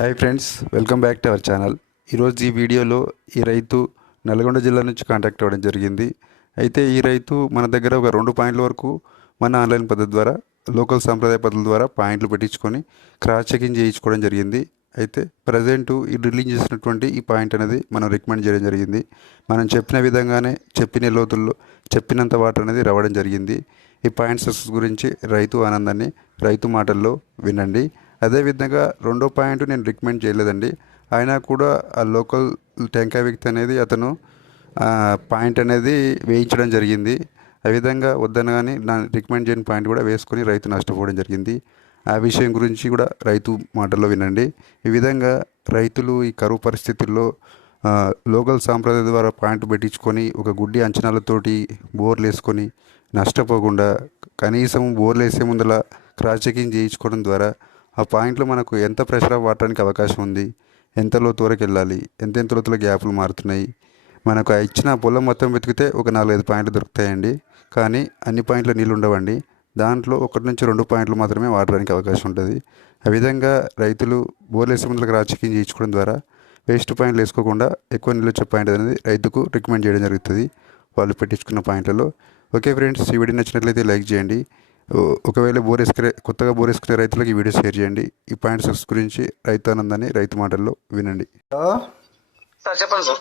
Hi friends welcome back to our channel ఈరోజు ఈ వీడియోలో ఈ రైతు నల్గొండ జిల్లా నుంచి కాంటాక్ట్ అవ్వడం జరిగింది. అయితే ఈ రైతు మన దగ్గర ఒక రెండు పాయింట్ల వరకు మన ఆన్లైన్ పద్ధతి ద్వారా లోకల్ సాంప్రదాయ పద్ధతుల ద్వారా పాయింట్లు పెట్టించుకొని క్రాస్ చెకింగ్ చేయించుకోవడం జరిగింది. అయితే ప్రజెంట్ ఈ డ్రిల్లింగ్ చేసినటువంటి ఈ పాయింట్ అనేది మనం రికమెండ్ చేయడం జరిగింది. మనం చెప్పిన విధంగానే చెప్పిన లోతుల్లో చెప్పినంత వాటర్ అనేది రావడం జరిగింది. ఈ పాయింట్ సక్సెస్ గురించి రైతు ఆనందాన్ని రైతు మాటల్లో వినండి. అదేవిధంగా రెండో పాయింట్ నేను రికమెండ్ చేయలేదండి. అయినా కూడా ఆ లోకల్ టెంకాయ వ్యక్తి అనేది అతను పాయింట్ అనేది వేయించడం జరిగింది. ఆ విధంగా వద్దనగానే నా రికమెండ్ చేయని పాయింట్ కూడా వేసుకొని రైతు నష్టపోవడం జరిగింది. ఆ విషయం గురించి కూడా రైతు మాటల్లో వినండి. ఈ విధంగా రైతులు ఈ కరువు పరిస్థితుల్లో లోకల్ సాంప్రదాయ ద్వారా పాయింట్ పెట్టించుకొని ఒక గుడ్డి అంచనాలతోటి బోర్లు వేసుకొని నష్టపోకుండా కనీసం బోర్లు వేసే ముందల క్రాస్ చెకింగ్ చేయించుకోవడం ద్వారా ఆ పాయింట్లో మనకు ఎంత ప్రెషర్ వాడటానికి అవకాశం ఉంది? ఎంత లోతు వరకు వెళ్ళాలి? ఎంత ఎంత లోతులో గ్యాపులు మారుతున్నాయి? మనకు ఆ ఇచ్చిన పొలం మొత్తం వెతికితే ఒక నాలుగైదు పాయింట్లు దొరుకుతాయండి. కానీ అన్ని పాయింట్లు నీళ్ళు ఉండవండి. దాంట్లో ఒకటి నుంచి రెండు పాయింట్లు మాత్రమే వాడడానికి అవకాశం ఉంటుంది. ఆ విధంగా రైతులు బోర్లు వేసే ముందులకు రాజకీయం చేయించుకోవడం ద్వారా వేస్ట్ పాయింట్లు వేసుకోకుండా ఎక్కువ నీళ్ళు వచ్చే పాయింట్ అనేది రైతుకు రికమెండ్ చేయడం జరుగుతుంది. వాళ్ళు పెట్టించుకున్న పాయింట్లలో. ఓకే ఫ్రెండ్స్ ఈ వీడియో నచ్చినట్లయితే లైక్ చేయండి. ఒకవేళ బోర్ వేసుకునే కొత్తగా బోర్ వేసుకునే రైతులకు ఈ వీడియో షేర్ చేయండి. ఈ పాయింట్ సక్సెస్ గురించి రైతు ఆనందాన్ని రైతు మాటల్లో వినండి. సార్ చెప్పండి సార్.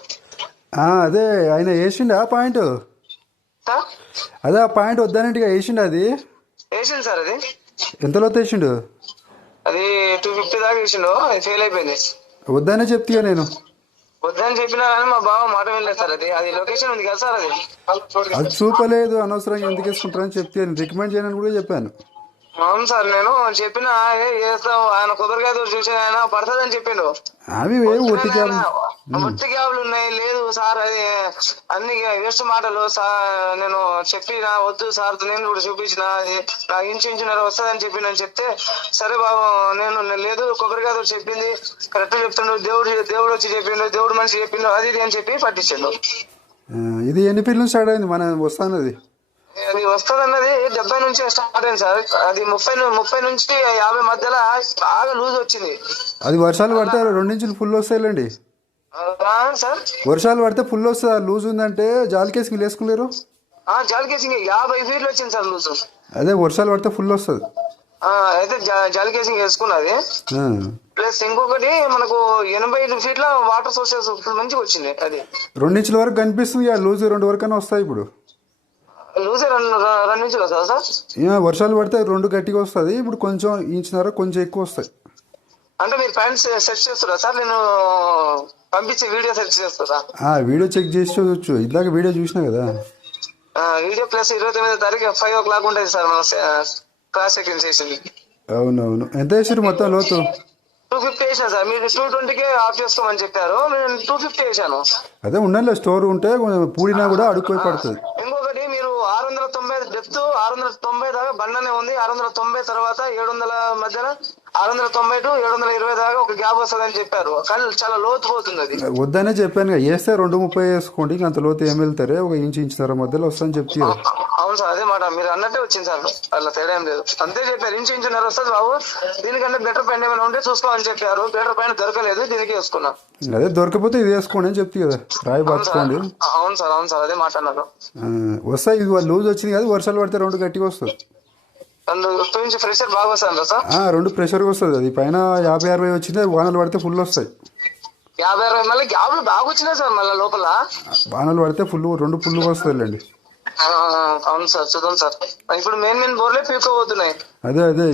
అదే ఆయన వేసిండు ఆ పాయింట్? సార్ అదే ఆ పాయింట్ వద్దనంటే వేసిండు అది? వేసింది సార్ అది. ఎంత లోతు వేసిండు? అది టూ ఫిఫ్టీ దాకా వేసిండు. అది ఫెయిల్ అయిపోయింది. వద్దనే చెప్తా నేను? వద్దని చెప్పినా కానీ మా బావ మాట వెళ్ళలేదు సార్. అది అది లొకేషన్ ఉంది కదా సార్ అది. అది చూపలేదు అనవసరంగా ఎందుకు వేసుకుంటారని చెప్తే రికమెండ్ చేయనని కూడా చెప్పాను. అవును సార్ నేను చెప్పిన చేస్తావు ఆయన తోటి చూసి ఆయన పడుతుందని చెప్పిండు. అవి ఒట్టి క్యాబ్ ఒట్టి గ్యాబ్లు ఉన్నాయి లేదు సార్ అది అన్ని వేస్ట్ మాటలు సార్ నేను చెప్పిన వద్దు సార్ నేను కూడా చూపించిన అది నాకు ఇంచు ఇంచున్నర వస్తుందని చెప్పి నేను చెప్తే సరే బాబు నేను లేదు కొబ్బరికాయ చెప్పింది కరెక్ట్ చెప్తుండు దేవుడు దేవుడు వచ్చి చెప్పిండు దేవుడు మనిషి చెప్పిండు అది ఇది అని చెప్పి పట్టించిండు. ఇది ఎన్ని పిల్లలు స్టార్ట్ అయింది? మన వస్తానది. అది వస్తుంది అన్నది డెబ్బై నుంచి స్టార్ట్ అయింది సార్. అది ముప్పై ముప్పై నుంచి యాభై మధ్యలో బాగా లూజ్ వచ్చింది. అది వర్షాలు పడితే రెండు ఇంచులు ఫుల్ వస్తాయిలేండి. సార్. వర్షాలు పడితే ఫుల్ వస్తుంది. లూజ్ ఉందంటే జాలికేసి మీరు వేసుకులేరు? ఆ, జాలికేసింగ్ యాభై ఫీట్లు వచ్చింది సార్ లూజ్. అదే వర్షాలు పడితే ఫుల్ వస్తుంది. అయితే జా- జాలికేసింగ్ వేసుకున్నది ప్లస్ ఇంకొకటి మనకు ఎనభై ఐదు ఫీట్ల వాటర్ సోర్సెస్ మంచిగా వచ్చింది అది. రెండు ఇంచుల వరకు కనిపిస్తుంది. లూజ్ రెండు వరకు వస్తాయి ఇప్పుడు. లూజ్ రెండు రెండు నుంచి కదా సార్? వర్షాలు పడితే రెండు గట్టిగా వస్తుంది. ఇప్పుడు కొంచెం ఇంచున్నర కొంచెం ఎక్కువ వస్తాయి అంటే మీరు ప్యాంట్స్ సెట్ చేస్తారా సార్? నేను పంపించి వీడియో సెట్ చేస్తారా? వీడియో చెక్ చేసి చూడొచ్చు. ఇందాక వీడియో చూసినా కదా. వీడియో ప్లస్ ఇరవై తొమ్మిదో తారీఖు ఫైవ్ ఓ క్లాక్ ఉంటుంది సార్ మన క్లాస్ సెకండ్ సెషన్ అవునవును. ఎంత వేసారు మొత్తం లోతు? టూ ఫిఫ్టీ వేసాను సార్. మీరు టూ ట్వంటీకే ఆఫ్ చేసుకోమని చెప్పారు. నేను టూ ఫిఫ్టీ వేసాను అదే ఉండాలి స్టోర్ ఉంటే పూడినా కూడా అడుక్కుపోయి పడుతుంది ఇంకొకటి మీరు ఆరు వందల తొంభై డెప్త్ ఆరు వందల తొంభై దాకా బండనే ఉంది. ఆరు వందల తొంభై తర్వాత ఏడు వందల మధ్యన ఆరు వందల తొంభై టు ఏడు వందల ఇరవై దాకా ఒక గ్యాప్ వస్తుందని చెప్పారు. కానీ చాలా లోతు పోతుంది అది వద్దనే చెప్పాను వేస్తే రెండు ముప్పై వేసుకోండి ఇంక అంత లోతు ఏం వెళ్తారే? ఒక ఇంచు ఇంచున్నర మధ్యలో వస్తుందని చెప్తే అవును సార్. అదే మాట. మీరు అన్నట్టే వచ్చింది సార్. అలా తేడా ఏం లేదు. అంతే చెప్పారు. ఇంచు ఇంచున్నర వస్తుంది బాబు. దీనికంటే బెటర్ పైన ఏమైనా ఉంటే చూసుకోమని చెప్పారు. బెటర్ పైన దొరకలేదు. దీనికి వేసుకున్నా. అదే దొరకపోతే ఇది వేసుకోండి అని చెప్తే కదా. రాయి పరచుకోండి అవును సార్ అవును సార్. అదే మాట అన్నారు. వస్తాయి. ఇది లూజ్ వచ్చింది కదా. వర్షాలు పడితే రెండు గట్టిగా వస్తుంది రెండు ప్రెషర్గా వస్తుంది. అది పైన యాభై అరవై వచ్చింది వానలు పడితే ఫుల్ వస్తాయి. యాభై అరవై మళ్ళీ గ్యాప్లు బాగా వచ్చినాయి సార్ మళ్ళీ లోపల? వానలు పడితే ఫుల్ రెండు ఫుల్గా వస్తాయిలేండి అవును సార్ చూద్దాం సార్. ఇప్పుడు మెయిన్ మెయిన్ బోర్లే పీకోబోతున్నాయి అదే అదే.